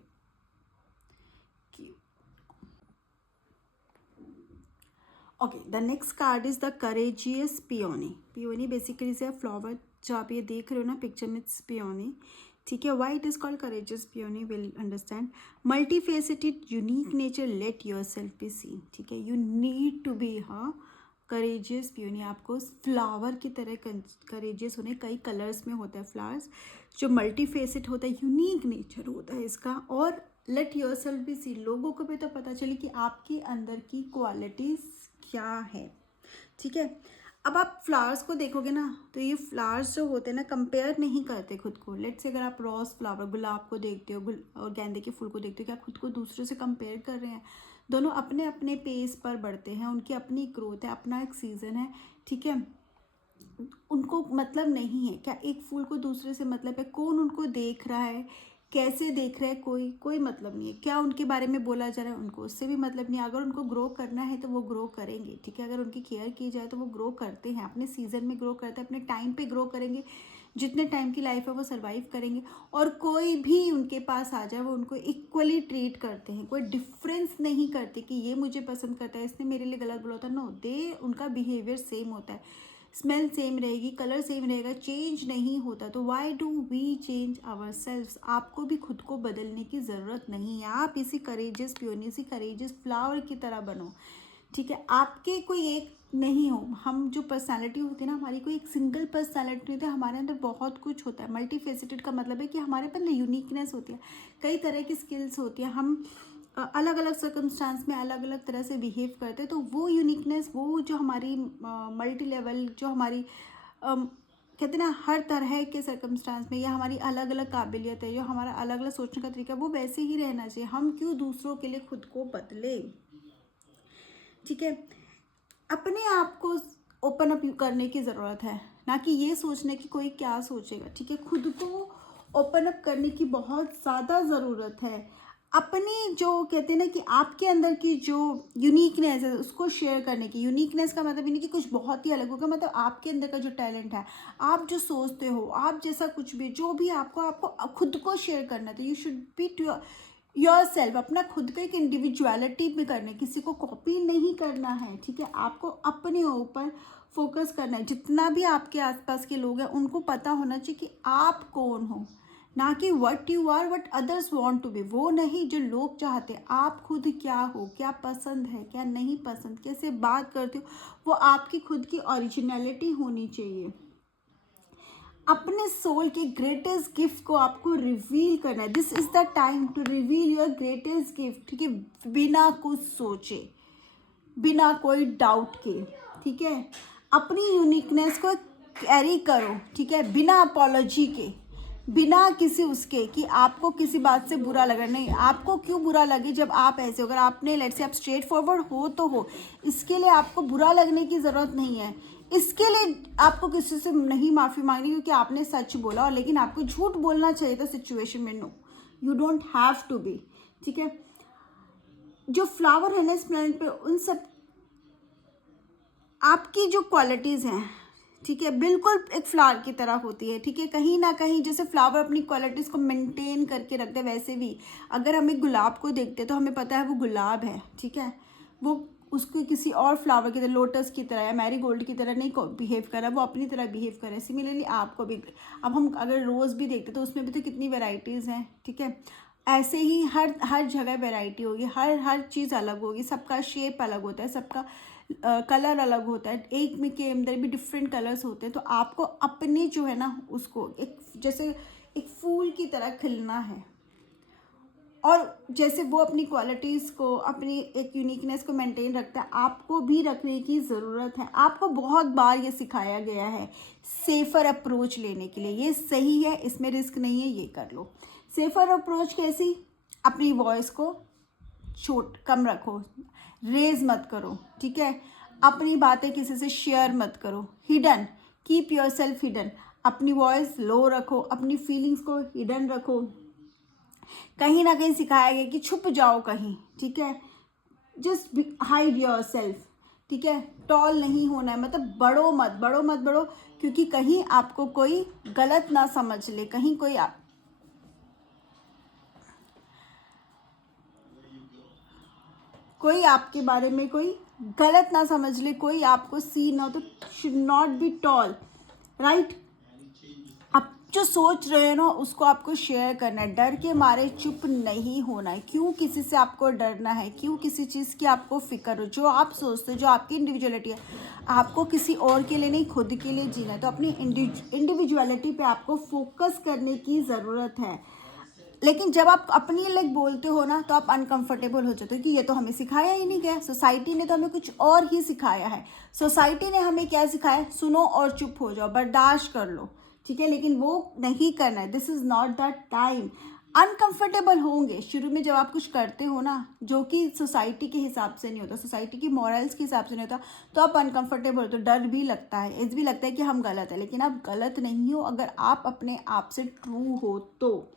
Okay, the next card is the courageous peony. Peony basically से फ्लावर जो आप ये देख रहे हो ना पिक्चर में, इट्स पियोनी, ठीक है। Why it is called courageous peony, will understand. Multifaceted, unique nature, let yourself be seen, ठीक है। You need to be courageous peony. आपको फ्लावर की तरह करेजियस होने, कई कलर्स में होता है फ्लावर्स, जो मल्टी फेसेट होता है, यूनिक नेचर होता है इसका। और late yourself be scene, लोगों को भी तो पता चले कि आपके अंदर की क्वालिटीज़ क्या है, ठीक है। अब आप फ्लावर्स को देखोगे ना, तो ये फ्लावर्स जो होते हैं ना, कंपेयर नहीं करते खुद को। लेट्स से अगर आप रोज फ्लावर, गुलाब को देखते हो और गेंदे के फूल को देखते हो, क्या खुद को दूसरों से कंपेयर कर रहे हैं? दोनों अपने अपने पेस पर बढ़ते हैं, उनकी अपनी ग्रोथ है, अपना एक सीज़न है, ठीक है। उनको मतलब नहीं है क्या एक फूल को दूसरे से मतलब है, कौन उनको देख रहा है, कैसे देख रहा है, कोई मतलब नहीं है। क्या उनके बारे में बोला जा रहा है, उनको उससे भी मतलब नहीं है। अगर उनको ग्रो करना है तो वो ग्रो करेंगे, ठीक है। अगर उनकी केयर की जाए तो वो ग्रो करते हैं, अपने सीज़न में ग्रो करते हैं, अपने टाइम पे ग्रो करेंगे, जितने टाइम की लाइफ है वो सर्वाइव करेंगे। और कोई भी उनके पास आ जाए वो उनको इक्वली ट्रीट करते हैं, कोई डिफरेंस नहीं करते कि ये मुझे पसंद करता है, इसने मेरे लिए गलत बोला था। नो, उनका बिहेवियर सेम होता है, स्मेल सेम रहेगी, कलर सेम रहेगा, चेंज नहीं होता। तो why do we change ourselves? आपको भी खुद को बदलने की ज़रूरत नहीं है। आप इसी करेजियस पियोनी, इसी करेजियस फ्लावर की तरह बनो, ठीक है। आपके कोई एक नहीं हो, हम जो पर्सनालिटी होती है ना हमारी, कोई एक सिंगल पर्सनालिटी होती है, हमारे अंदर बहुत कुछ होता है। मल्टी फेसेटेड का मतलब है कि हमारे अंदर यूनिकनेस होती है, कई तरह की स्किल्स होती है, हम अलग अलग सर्कमस्टांस में अलग अलग तरह से बिहेव करते हैं। तो वो यूनिकनेस, वो जो हमारी मल्टी लेवल, जो हमारी कहते हैं ना हर तरह के सर्कमस्टांस में, या हमारी अलग अलग काबिलियत है, जो हमारा अलग अलग सोचने का तरीका है, वो वैसे ही रहना चाहिए। हम क्यों दूसरों के लिए खुद को बदले, ठीक है। अपने आप को ओपन अप करने की ज़रूरत है, ना कि ये सोचने की कोई क्या सोचेगा, ठीक है। खुद को ओपन अप करने की बहुत ज़्यादा ज़रूरत है। अपनी जो कहते हैं ना कि आपके अंदर की जो यूनिकनेस है उसको शेयर करने की। यूनिकनेस का मतलब ये नहीं कि कुछ बहुत ही अलग होगा, मतलब आपके अंदर का जो टैलेंट है, आप जो सोचते हो, आप जैसा कुछ भी, जो भी आपको खुद को शेयर करना था। You should be to yourself, अपना खुद का एक इंडिविजुअलिटी में करना है, किसी को कॉपी नहीं करना है, ठीक है। आपको अपने ऊपर फोकस करना है। जितना भी आपके आसपास के लोग हैं उनको पता होना चाहिए कि आप कौन हो, ना कि what you are, what others want to be, वो नहीं जो लोग चाहते हैं। आप खुद क्या हो, क्या पसंद है, क्या नहीं पसंद, कैसे बात करते हो, वो आपकी खुद की ओरिजिनलिटी होनी चाहिए। अपने सोल के ग्रेटेस्ट गिफ्ट को आपको रिवील करना है। This is the time to reveal your greatest gift, ठीक है, बिना कुछ सोचे, बिना कोई डाउट के, ठीक है, अपनी यूनिकनेस को कैरी करो, ठीक है, बिना अपॉलोजी के, बिना किसी उसके कि आपको किसी बात से बुरा लगा। नहीं, आपको क्यों बुरा लगे जब आप ऐसे, अगर आपने लेट्स से आप स्ट्रेट फॉरवर्ड हो तो हो, इसके लिए आपको बुरा लगने की ज़रूरत नहीं है। इसके लिए आपको किसी से नहीं माफ़ी मांगनी क्योंकि आपने सच बोला, और लेकिन आपको झूठ बोलना चाहिए था सिचुएशन में। No, you don't have to be, ठीक है। जो फ्लावर है ना इस प्लेनेट पे, उन सब आपकी जो क्वालिटीज़ हैं, ठीक है, बिल्कुल एक फ्लावर की तरह होती है, ठीक है। कहीं ना कहीं जैसे फ्लावर अपनी क्वालिटीज़ को मेंटेन करके रखते हैं, वैसे भी अगर हम एक गुलाब को देखते हैं तो हमें पता है वो गुलाब है, ठीक है। वो उसको किसी और फ्लावर की तरह, लोटस की तरह या मैरीगोल्ड की तरह नहीं बिहेव कर रहा, वो अपनी तरह बिहेव कर रहा है। सिमिलरली आपको भी, अब हम अगर रोज़ भी देखते तो उसमें भी तो कितनी वेराइटीज़ हैं, ठीक है। ऐसे ही हर जगह वैरायटी होगी, हर चीज़ अलग होगी, सबका शेप अलग होता है, सबका कलर अलग होता है, एक में के अंदर भी डिफरेंट कलर्स होते हैं। तो आपको अपने जो है ना उसको एक जैसे एक फूल की तरह खिलना है, और जैसे वो अपनी क्वालिटीज़ को, अपनी एक यूनिकनेस को मेंटेन रखता है, आपको भी रखने की ज़रूरत है। आपको बहुत बार ये सिखाया गया है सेफ़र अप्रोच लेने के लिए, ये सही है, इसमें रिस्क नहीं है, ये कर लो। सेफ़र अप्रोच कैसी? अपनी वॉइस को कम रखो, रेज मत करो, ठीक है। अपनी बातें किसी से शेयर मत करो, hidden, keep your self hidden, अपनी वॉइस लो रखो, अपनी फीलिंग्स को हिडन रखो। कहीं ना कहीं सिखाया गया कि छुप जाओ कहीं, ठीक है, जस्ट हाइड योर सेल्फ, ठीक है। टॉल नहीं होना है, मतलब बढ़ो, क्योंकि कहीं आपको कोई गलत ना समझ ले, कहीं कोई आपके बारे में कोई गलत ना समझ ले, कोई आपको सी ना, तो should not be toll, right. आप जो सोच रहे हो ना उसको आपको शेयर करना है, डर के मारे चुप नहीं होना है। क्यों किसी से आपको डरना है, क्यों किसी चीज़ की आपको फिक्र हो? जो आप सोचते हो, जो आपकी इंडिविजुअलिटी है, आपको किसी और के लिए नहीं, खुद के लिए जीना है। तो अपनी इंडिविजुअलिटी पे आपको फोकस करने की ज़रूरत है। लेकिन जब आप अपनी लाइक बोलते हो ना तो आप अनकंफर्टेबल हो जाते हो कि ये तो हमें सिखाया ही नहीं गया, सोसाइटी ने तो हमें कुछ और ही सिखाया है। सोसाइटी ने हमें क्या सिखाया? सुनो और चुप हो जाओ, बर्दाश्त कर लो, ठीक है। लेकिन वो नहीं करना है, this is not that time. Uncomfortable होंगे शुरू में जब आप कुछ करते हो ना जो कि सोसाइटी के हिसाब से नहीं होता, सोसाइटी की मॉरल्स के हिसाब से नहीं होता, तो आप अनकंफर्टेबल हो, तो डर भी लगता है, ऐसा भी लगता है कि हम गलत है। लेकिन आप गलत नहीं हो अगर आप अपने आप से ट्रू हो तो।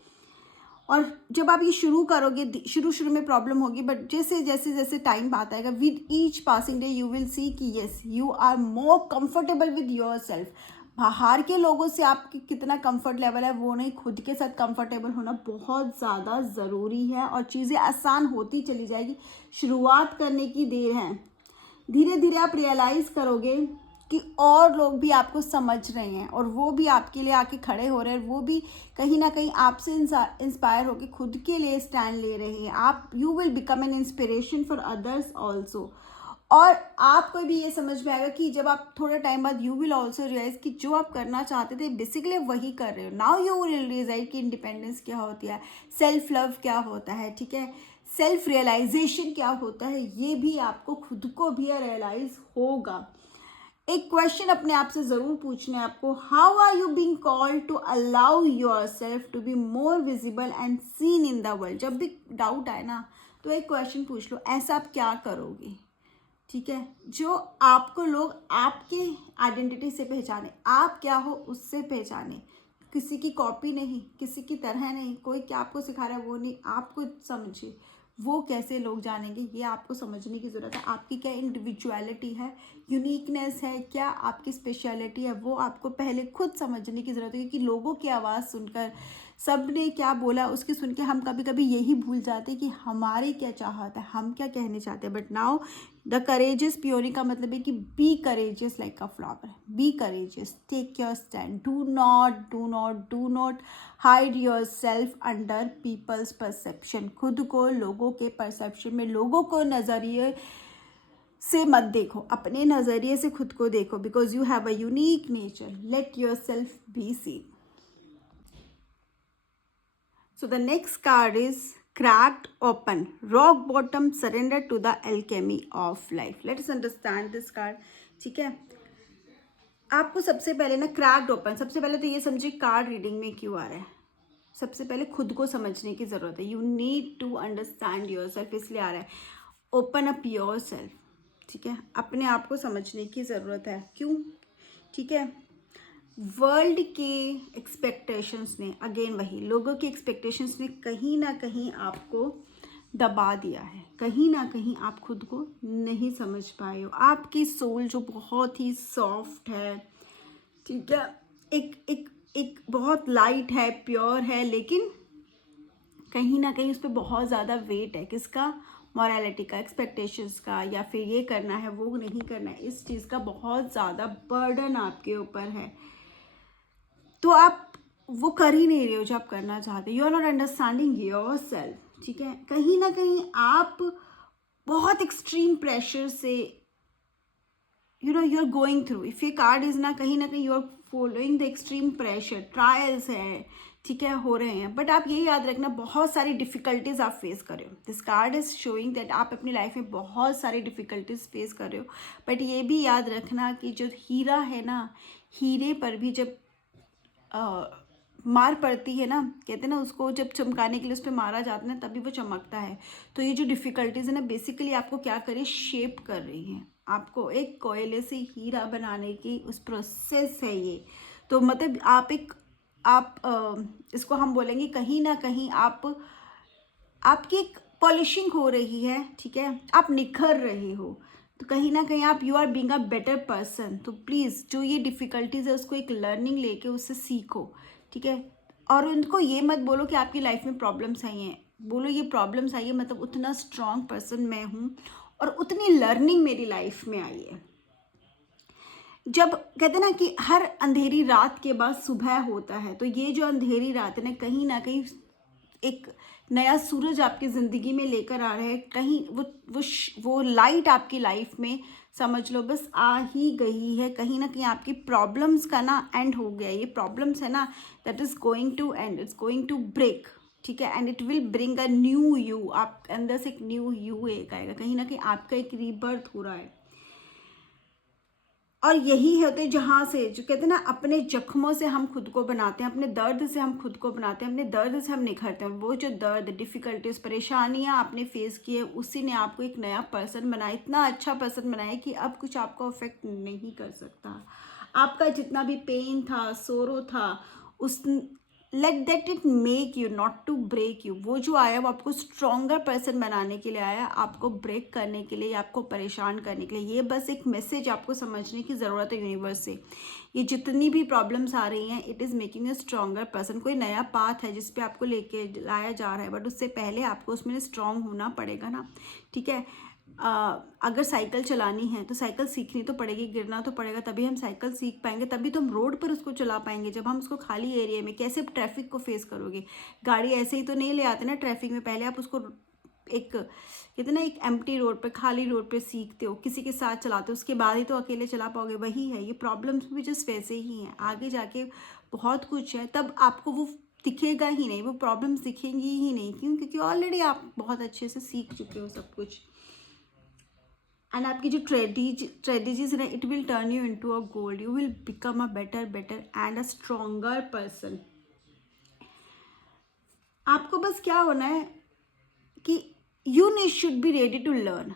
और जब आप ये शुरू करोगे, शुरू में प्रॉब्लम होगी, बट जैसे टाइम आता है, with each passing day you will see कि yes you are more comfortable with your self. बाहर के लोगों से आपकी कितना कंफर्ट लेवल है वो नहीं, खुद के साथ कंफर्टेबल होना बहुत ज़्यादा ज़रूरी है, और चीज़ें आसान होती चली जाएगी। शुरुआत करने की देर है, धीरे धीरे आप रियलाइज़ करोगे कि और लोग भी आपको समझ रहे हैं, और वो भी आपके लिए आके खड़े हो रहे हैं, वो भी कहीं ना कहीं आपसे इंस्पायर होकर खुद के लिए स्टैंड ले रहे हैं। आप you will become an inspiration for others also. और आपको भी ये समझ में आएगा कि जब आप थोड़े टाइम बाद यू विल ऑल्सो रियलाइज कि जो आप करना चाहते थे बेसिकली वही कर रहे हो। नाउ यू विल रियलाइज कि इंडिपेंडेंस क्या होती है, सेल्फ लव क्या होता है, ठीक है, सेल्फ रियलाइजेशन क्या होता है, ये भी आपको खुद को भी रियलाइज होगा। एक क्वेश्चन अपने आप से ज़रूर पूछना है आपको, how are you being called to allow yourself to be more visible and seen in the world. जब भी डाउट आए ना तो एक क्वेश्चन पूछ लो, ऐसा आप क्या करोगे, ठीक है, जो आपको लोग आपके आइडेंटिटी से पहचाने, आप क्या हो उससे पहचाने, किसी की कॉपी नहीं, किसी की तरह नहीं, कोई क्या आपको सिखा रहा है वो नहीं, आपको समझिए। वो कैसे लोग जानेंगे, ये आपको समझने की ज़रूरत है। आपकी क्या इंडिविजुअलिटी है, यूनिकनेस है, क्या आपकी स्पेशलिटी है, वो आपको पहले खुद समझने की ज़रूरत है। क्योंकि लोगों की आवाज़ सुनकर, सब ने क्या बोला उसके सुन के हम कभी कभी यही भूल जाते हैं कि हमारी क्या चाहत है, हम क्या कहने चाहते हैं। But now the courageous peony का मतलब है कि be courageous like a flower, be courageous, take your stand, do not hide yourself under people's perception. खुद को लोगों के परसेप्शन में, लोगों को नज़रिए से मत देखो, अपने नज़रिए से खुद को देखो, because you have a unique nature, let yourself be scene. So the next card is cracked open, rock bottom, surrender to the alchemy of life. Let us understand this card. ठीक है। आपको सबसे पहले ना cracked open, सबसे पहले तो ये समझिए कार्ड रीडिंग में क्यों आ रहा है। सबसे पहले खुद को समझने की ज़रूरत है। You need to understand yourself, इसलिए आ रहा है ओपन अप योर सेल्फ। ठीक है, अपने आप को समझने की ज़रूरत है। क्यों? ठीक है, वर्ल्ड के एक्सपेक्टेशंस ने, अगेन वही लोगों के एक्सपेक्टेशंस ने कहीं ना कहीं आपको दबा दिया है। कहीं ना कहीं आप खुद को नहीं समझ पाए हो। आपकी सोल जो बहुत ही सॉफ्ट है, ठीक है, एक एक एक बहुत लाइट है, प्योर है, लेकिन कहीं ना कहीं उस पर बहुत ज़्यादा वेट है। किसका? मॉरलिटी का, एक्सपेक्टेशंस का, या फिर ये करना है वो नहीं करना है, इस चीज़ का बहुत ज़्यादा बर्डन आपके ऊपर है। तो आप वो कर ही नहीं रहे हो जो आप करना चाहते। You are not understanding yourself. ठीक है, कहीं ना कहीं आप बहुत एक्सट्रीम प्रेशर से you are going through. If ये कार्ड इज ना कहीं you are following the extreme pressure, trials है, ठीक है, हो रहे हैं। बट आप ये याद रखना बहुत सारी डिफिकल्टीज आप फेस कर रहे हो। This card is showing that आप अपनी लाइफ में बहुत सारी डिफिकल्टीज फेस कर रहे हो। बट ये भी याद रखना कि जो हीरा है ना, हीरे पर भी जब मार पड़ती है ना, कहते हैं ना उसको जब चमकाने के लिए उस पर मारा जाता है ना, तभी वो चमकता है। तो ये जो डिफ़िकल्टीज़ है ना, बेसिकली आपको क्या करे, शेप कर रही हैं। आपको एक कोयले से हीरा बनाने की उस प्रोसेस है ये। तो मतलब इसको हम बोलेंगे कहीं ना कहीं आपकी एक पॉलिशिंग हो रही है। ठीक है, आप निखर रहे हो। तो कहीं ना कहीं आप you are being a better person. तो प्लीज़ जो ये डिफ़िकल्टीज़ है उसको एक लर्निंग लेके उससे सीखो। ठीक है, और उनको ये मत बोलो कि आपकी लाइफ में प्रॉब्लम्स आई हैं। बोलो ये प्रॉब्लम्स आई है मतलब उतना स्ट्रांग पर्सन मैं हूँ और उतनी लर्निंग मेरी लाइफ में आई है। जब कहते हैं ना कि हर अंधेरी रात के बाद सुबह होता है, तो ये जो अंधेरी रात है ना कहीं एक नया सूरज आपकी ज़िंदगी में लेकर आ रहा है। कहीं वो लाइट आपकी लाइफ में समझ लो बस आ ही गई है। कहीं ना कहीं आपकी प्रॉब्लम्स का ना एंड हो गया। ये प्रॉब्लम्स है ना, that is going to end, it's going to break. ठीक है, and it will bring a new you. आप अंदर से एक न्यू यू एक आएगा। कहीं ना कहीं आपका एक रीबर्थ हो रहा है। और यही होते जहाँ से जो कहते हैं ना, अपने जख्मों से हम खुद को बनाते हैं, अपने दर्द से हम खुद को बनाते हैं, अपने दर्द से हम निखरते हैं। वो जो दर्द, डिफ़िकल्टीज, परेशानियाँ आपने फेस की है, उसी ने आपको एक नया पर्सन बनाया, इतना अच्छा पर्सन बनाया कि अब कुछ आपको अफेक्ट नहीं कर सकता। आपका जितना भी पेन था, सोरो था, उस let that it make you, not to break you. वो जो आया वो आपको स्ट्रॉन्गर पर्सन बनाने के लिए आया, आपको ब्रेक करने के लिए या आपको परेशान करने के लिए। ये बस एक मैसेज आपको समझने की ज़रूरत है यूनिवर्स से। ये जितनी भी प्रॉब्लम्स आ रही हैं, it is making a stronger person. कोई नया पाथ है जिस पे आपको लेके लाया जा रहा है, बट उससे पहले आपको उसमें स्ट्रॉन्ग होना पड़ेगा ना। ठीक है, अगर साइकिल चलानी है तो साइकिल सीखनी तो पड़ेगी, गिरना तो पड़ेगा, तभी हम साइकिल सीख पाएंगे, तभी तो हम रोड पर उसको चला पाएंगे। जब हम उसको खाली एरिया में, कैसे ट्रैफिक को फेस करोगे? गाड़ी ऐसे ही तो नहीं ले आते ना ट्रैफिक में, पहले आप उसको एक कहते ना एक एम्प्टी रोड पर, खाली रोड पर सीखते हो, किसी के साथ चलाते हो, उसके बाद ही तो अकेले चला पाओगे। वही है, ये प्रॉब्लम्स भी जस्ट वैसे ही हैं। आगे जाके बहुत कुछ है, तब आपको वो दिखेगा ही नहीं, वो प्रॉब्लम्स दिखेंगी ही नहीं। क्यों? क्योंकि ऑलरेडी आप बहुत अच्छे से सीख चुके हो सब कुछ। एंड आपकी जो स्ट्रेटेजीज है, it will turn you into a gold. You will become a better and a stronger person. आपको बस क्या होना है कि you need should be ready to learn.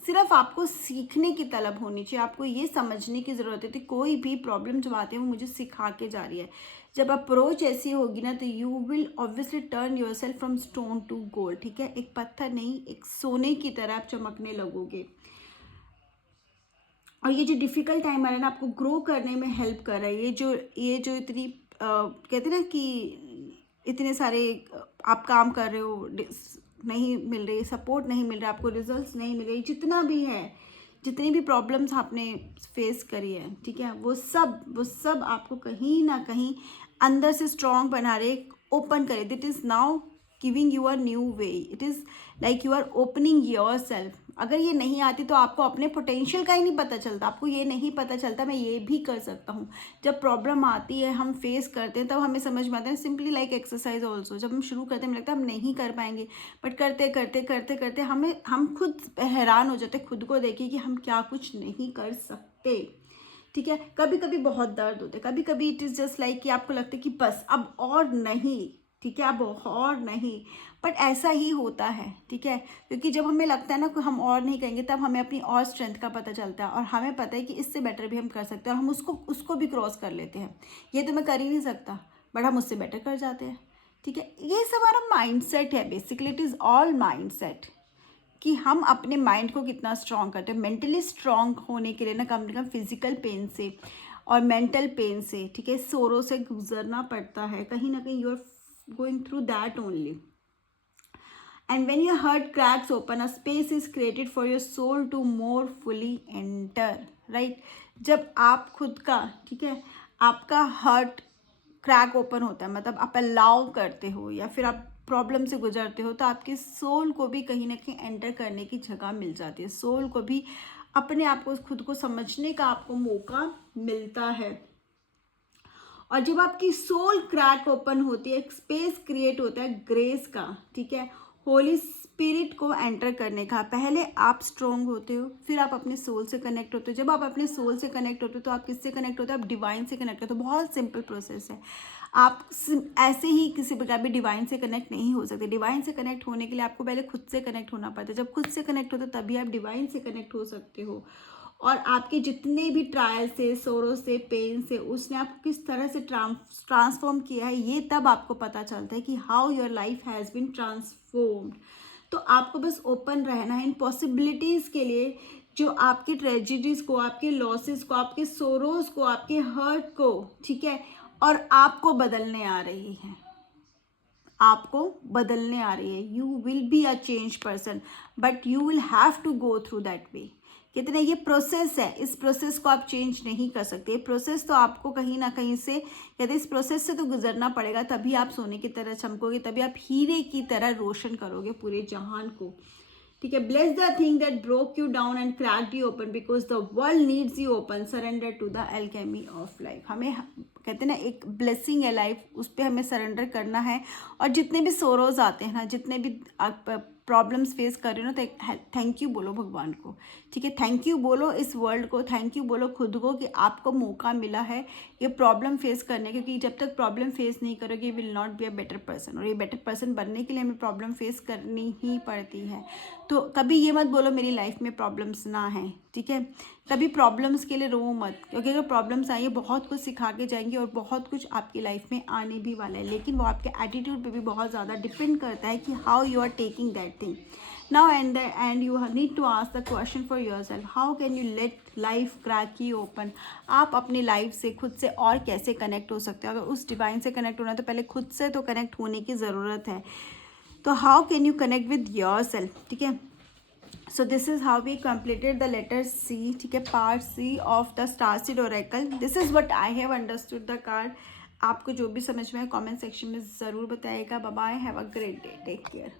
सिर्फ आपको सीखने की तलब होनी चाहिए। आपको ये समझने की ज़रूरत है कि कोई भी प्रॉब्लम जो आती है वो मुझे सिखा के जा रही है। जब अप्रोच ऐसी होगी ना, तो you will obviously turn yourself from stone to gold. ठीक है, एक पत्थर नहीं, एक सोने की तरह आप चमकने लगोगे। और ये जो डिफ़िकल्ट टाइम आ रहा है ना, आपको ग्रो करने में हेल्प कर रहा है। ये जो इतनी कहते हैं ना कि इतने सारे आप काम कर रहे हो, नहीं मिल रही सपोर्ट, नहीं मिल रहा आपको, रिजल्ट्स नहीं मिल रही, जितना भी है, जितनी भी प्रॉब्लम्स आपने फेस करी है, ठीक है, वो सब आपको कहीं ना कहीं अंदर से स्ट्रॉन्ग बना रहे, ओपन करे। This is now giving you a new way. It is like you are opening yourself. अगर ये नहीं आती तो आपको अपने पोटेंशियल का ही नहीं पता चलता। आपको ये नहीं पता चलता मैं ये भी कर सकता हूँ। जब प्रॉब्लम आती है, हम फेस करते हैं, तब हमें समझ में आता है। सिंपली लाइक एक्सरसाइज ऑल्सो, जब हम शुरू करते हैं हमें लगता है हम नहीं कर पाएंगे, बट करते करते हम खुद हैरान हो जाते हैं खुद को देखिए कि हम क्या कुछ नहीं कर सकते। सकते, ठीक है। कभी कभी बहुत दर्द होता है, कभी कभी इट इज़ जस्ट लाइक कि आपको लगता है कि बस अब और नहीं, ठीक है, अब और नहीं, बट ऐसा ही होता है, ठीक है। क्योंकि जब हमें लगता है ना कि हम और नहीं करेंगे, तब हमें अपनी और स्ट्रेंथ का पता चलता है और हमें पता है कि इससे बेटर भी हम कर सकते हैं और हम उसको भी क्रॉस कर लेते हैं। ये तो मैं कर ही नहीं सकता, बट हम उससे बेटर कर जाते हैं, ठीक है। ये सब हमारा माइंडसेट है, basically it is all mindset, कि हम अपने माइंड को कितना स्ट्रॉन्ग करते हैं। मेंटली स्ट्रॉन्ग होने के लिए ना कम से कम फिजिकल पेन से और मेंटल पेन से, ठीक है, सोरो से गुजरना पड़ता है। कहीं ना कहीं you are going through that only. And when your heart cracks open, a space is created for your soul to more fully enter, right? जब आप खुद का, ठीक है, आपका हार्ट क्रैक ओपन होता है, मतलब आप अलाउ करते हो या फिर आप प्रॉब्लम से गुजरते हो, तो आपके सोल को भी कहीं ना कहीं एंटर करने की जगह मिल जाती है। सोल को भी अपने आप को, खुद को समझने का आपको मौका मिलता है। और जब आपकी सोल क्रैक ओपन होती है, एक स्पेस क्रिएट होता है ग्रेस का, ठीक है, होली स्पिरिट को एंटर करने का। पहले आप स्ट्रोंग होते हो, फिर आप अपने सोल से कनेक्ट होते हो। जब आप अपने सोल से कनेक्ट होते हो तो आप किससे कनेक्ट होते हो? आप डिवाइन से कनेक्ट होते हो। बहुत सिंपल प्रोसेस है। आप ऐसे ही किसी प्रकार भी डिवाइन से कनेक्ट नहीं हो सकते। डिवाइन से कनेक्ट होने के लिए आपको पहले खुद से कनेक्ट होना पड़ता है। जब खुद से कनेक्ट होते हो तभी आप डिवाइन से कनेक्ट हो सकते हो। और आपके जितने भी ट्रायल से, सोरो से, पेन से, उसने आपको किस तरह से ट्रांसफॉर्म किया है, ये तब आपको पता चलता है कि how your life has been transformed. तो आपको बस ओपन रहना है इन पॉसिबिलिटीज़ के लिए, जो आपकी ट्रेजिडीज़ को, आपके लॉसेस को, आपके सोरोज को, आपके हर्ट को, ठीक है, और आपको बदलने आ रही है। आपको बदलने आ रही है। You will be a change person, but you will have to go through that way. कितने ये प्रोसेस है, इस प्रोसेस को आप चेंज नहीं कर सकते। ये प्रोसेस तो आपको कहीं ना कहीं से, कहते इस प्रोसेस से तो गुजरना पड़ेगा, तभी आप सोने की तरह चमकोगे, तभी आप हीरे की तरह रोशन करोगे पूरे जहान को, ठीक है। Bless the thing that broke you down and cracked you open, because the world needs you open. Surrender to the alchemy of life. हमें कहते हैं ना, एक ब्लेसिंग है लाइफ, उस पर हमें सरेंडर करना है। और जितने भी सोरोज आते हैं ना, जितने भी आप प्रॉब्लम्स फेस कर रहे हो ना, तो थैंक यू बोलो भगवान को, ठीक है। थैंक यू बोलो इस वर्ल्ड को, थैंक यू बोलो खुद को कि आपको मौका मिला है ये प्रॉब्लम फेस करने, क्योंकि जब तक प्रॉब्लम फेस नहीं करोगे you will not be a better person. और ये बेटर पर्सन बनने के लिए हमें प्रॉब्लम फेस करनी ही पड़ती है। तो कभी ये मत बोलो मेरी लाइफ में प्रॉब्लम्स ना हैं, ठीक है। कभी प्रॉब्लम्स के लिए रो मत, क्योंकि अगर प्रॉब्लम्स आई बहुत कुछ सिखा के जाएंगी और बहुत कुछ आपकी लाइफ में आने भी वाला है। लेकिन वो आपके एटीट्यूड पे भी बहुत ज़्यादा डिपेंड करता है कि how you are taking that thing. Now and the end you need to ask the question for yourself, how can you let life crack you open. आप अपनी लाइफ से, खुद से और कैसे कनेक्ट हो सकते हो? अगर उस डिवाइन से कनेक्ट होना है तो पहले खुद से तो कनेक्ट होने की ज़रूरत है। तो how can you connect with your self, ठीक है। So this is how we completed the letter C, ठीक है, part C of the Starseed Oracle. This is what I have understood the card. आपको जो भी समझ में आए कमेंट सेक्शन में ज़रूर बताइएगा। Bye bye, have a great day, take care.